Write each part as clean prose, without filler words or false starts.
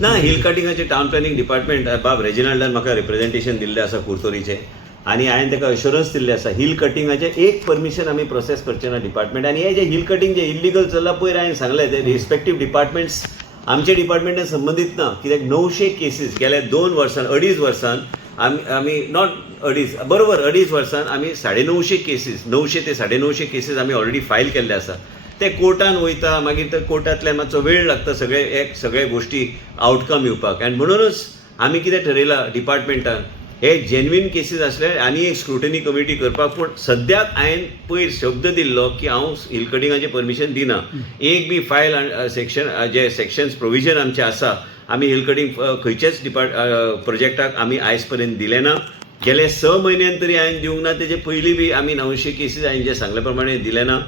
ना hill कटिंगाचे town planning department बाब रेजिनाल्डान म्हाका रिप्रेझेंटेशन दिल्लें आसा कुर्तोरीचें आनी हांवें ताका अश्युरन्स दिल्लें आसा हिल कटिंगाचें एक परमिशन आमी प्रोसेस करचें ना डिपार्टमेंट आनी हे जे हिल कटिंग जे इल्लिगल चल्लां पयर हांवें सांगलें ते रिस्पेक्टीव डिपार्टमेंट्स आमचे डिपार्टमेंटान संबंदीत ना कित्याक 900 केसीस गेल्या 2 वर्सान 2.5 वर्सान आमी नॉट 2.5 वर्सान आमी 950 केसीस 900 ते 950 केसीस आमी ऑलरेडी फायल केल्ले आसा ते कोर्टान वयता मागीर ते कोर्टांतल्यान मातसो वेळ लागता सगळे गोश्टी आउटकम येवपाक आनी म्हणूनच आमी कितें ठरयलां डिपार्टमेंटान हे जेन्युइन केसीस आसले आनी एक स्क्रुटनी कमिटी करपाक पूण सद्याक हांवें पयर शब्द दिल्लो की हांव हिल कटिंगाचें परमिशन दिना एक बी फायल सेक्शन जे सेक्शन्स प्रोविजन आमचे आसा आमी हिल कटिंग खंयचेच प्रोजेक्टाक आमी आयज पर्यंत दिले ना गेले 6 म्हयन्यान तरी हांवें दिवंक ना तेजे पयलीं बी आमी 900 केसीस हांवें जे सांगले प्रमाणे दिले ना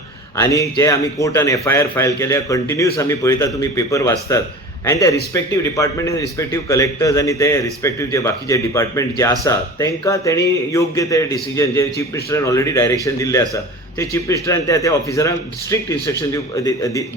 आनी जे आमी कोर्टान FIR फायल केल्या कंटिन्यूस आमी पळयता तुमी पेपर वाचतात आनी ते रिस्पेक्टीव डिपार्टमेंट रिस्पेक्टीव कलेक्टर्स आनी ते रिस्पेक्टीव जे बाकीचे डिपार्टमेंट जे आसा तांकां तेणी योग्य ते डिसिजन जे चीफ मिनिस्टरान ऑलरेडी डायरेक्शन दिल्लें आसा ते चीफ मिनिस्टरान त्या ऑफिसरांक स्ट्रिक्ट इन्स्ट्रक्शन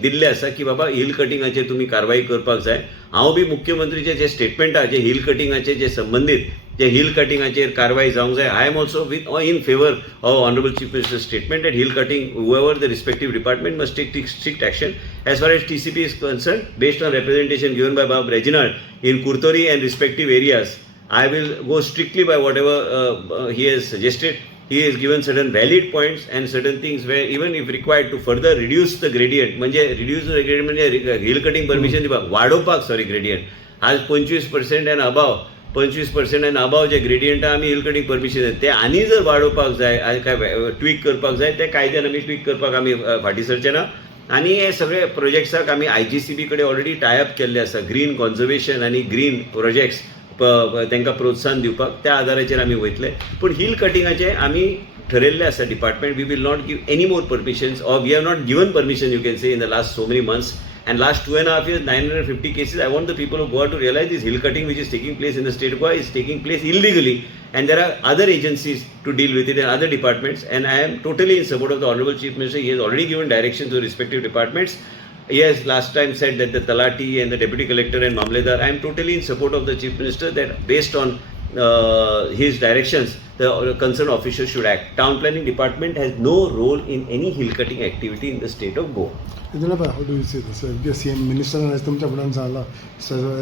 दिल्ले आसा की बाबा हिल कटिंगाचेर तुमी कारवाई करपाक जाय हांव बी मुख्यमंत्रीचे जे स्टेटमेंट आहा जे हिल कटिंगाचे जे संबंदीत जे हिल कटिंगाचेर कारवाई जावंक जाय I am also in favour of honourable chief minister statement at hill cutting however the respective department must take strict action as far as TCP is concerned based on representation given by Bob Reginald in Kurtori and respective areas. I will go strictly by whatever he has suggested. He has given certain valid points and certain things where even if required to further reduce the gradient म्हणजे reduce the gradient म्हणजे hill cutting permission दिवपाक वाडोवपाक sorry gradient आज 25% and above 25% and above जे gradient आमी hill cutting permission ते आनी जर वाडोवपाक जाय काय ट्वीक करपाक जाय ते कायद्यान आमी ट्वीक करपाक आमी फाटीं सरचे ना आनी हे सगळे प्रोजेक्ट्साक आमी IGCB कडेन ऑलरेडी टायअप केल्ले आसा ग्रीन कॉन्झर्वेशन आनी ग्रीन प्रोजेक्ट्स तांकां प्रोत्साहन दिवपाक त्या आदाराचेर आमी वयतले पूण हिल कटिंगाचे आमी ठरयल्ले आसा department we will not give any more permissions or we have not given permission you can say in the last so many months and last 2.5 years 950 cases. I want the people of Goa to realize this hill cutting which is taking place in the state of Goa is taking place illegally and there are other agencies to deal with it and other departments and I am totally in support of the Honorable Chief Minister. He has already given directions to respective departments. He has last time said that the Talati and the Deputy Collector and Mamledar, I am totally in support of the Chief Minister that based on his directions the concerned officials should act. Town Planning Department has no role in any hill cutting activity in the state of Goa. How do you say this? The CM Minister has तुमच्या फुड्यान सांगला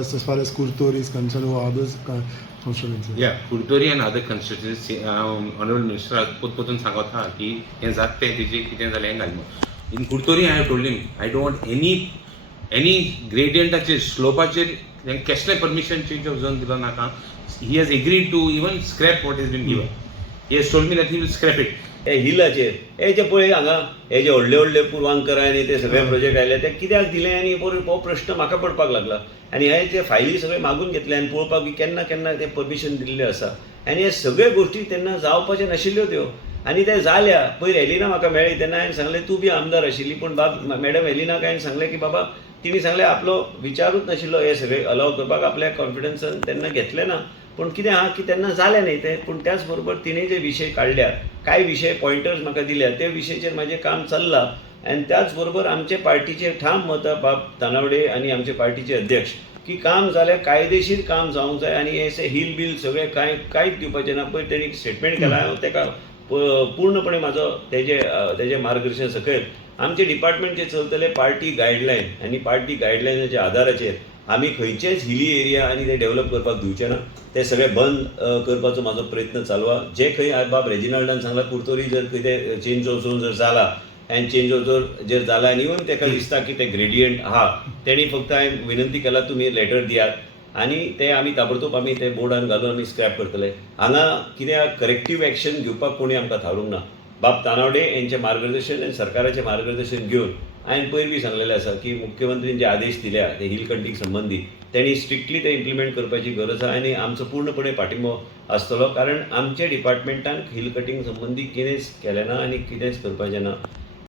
as far as Kurtori is concerned or others constituencies. Yeah, Kurtori and other constituencies, Honorable Minister potpotun सांगत हा की हे जाते तिजे कितें जालें हें घालून. In Kurtori I have told him I don't want any gradientaचेर स्लोपाचेर कसले परमिशन चेंज ऑफ झोन दिलो नाका. He has agreed to even scrap what has been given. He has told me that he will scrap it. हे हिलाचेर हे जे पळय हांगा हे जे व्हडले पुरवांकर आनी ते सगळे प्रोजेक्ट आयले ते कित्याक दिले आनी हो प्रश्न म्हाका पडपाक लागला आनी हे जे फायली सगळे मागून घेतले आनी पळोवपाक की केन्ना केन्ना ते परमिशन दिल्ले आसा आनी हे सगळे गोश्टी तेन्ना जावपाच्यो नाशिल्ल्यो त्यो आनी ते जाल्या पयर एलिना म्हाका मेळ्ळी तेन्ना हांवें सांगलें तूं बी आमदार आशिल्ली पूण मॅडम एलिनाक हांवें सांगलें की बाबा तिणी सांगलें आपलो विचारूच नाशिल्लो हे सगळे अलाव करपाक आपल्या कॉन्फिडन्सान तेन्ना घेतलें ना पूण कितें आहा की तेन्ना जालें न्ही तें पूण त्याच बरोबर तिणें जे विशय काडल्या कांय विशय पॉयंटर्स म्हाका दिल्या ते विशयाचेर म्हाजें काम चल्लां आनी त्याच बरोबर आमचे पार्टीचे ठाम मत बाब तानावडे आनी आमचे पार्टीचे अध्यक्ष की काम जाल्यार कायदेशीर काम जावंक जाय आनी हे हिल बील सगळें कांयच दिवपाचें ना पयर तेणी स्टेटमेंट केला हांव ताका पूर्णपणे म्हाजो तेजे मार्गदर्शन सकयल आमचे डिपार्टमेंट जे चलतले पार्टी गायडलायन आनी पार्टी गायडलायनाच्या आदाराचेर आमी खंयचेच हिली एरिया आनी ते डेव्हलप करपाक दिवचे ना ते सगळे बंद करपाचो म्हाजो प्रयत्न चालू आहा जे खंय बाब रेजिनाल्डान सांगला कुर्तोरी जर कितें चेंज ऑफ झोन जर जाला आनी चेंज ऑफ झोन जर जाला आनी इवन ताका दिसता की ते ग्रेडियंट आहा तेणी फक्त हांवें विनंती केला तुमी लेटर दियात आनी ते आमी ताबडतोब आमी ते बोर्डान घालून आमी स्क्रॅप करतले हांगा कित्याक करेक्टीव एक्शन घेवपाक कोणी आमकां थारूंक ना बाब तानावडे यांचे मार्गदर्शन आनी सरकाराचें मार्गदर्शन घेवन हांवें पयर बी सांगलेलें आसा की मुख्यमंत्रीन जे आदेश दिल्या ते हिल कटिंग संबंधी त्यांनी स्ट्रिक्टली ते इम्प्लिमेंट करपाची गरज आहा आनी आमचो पूर्णपणे पाठिंबो आसतलो कारण आमच्या डिपार्टमेंटान हिल कटिंग संबंधी कितेंच केलें ना आनी कितेंच करपाचें ना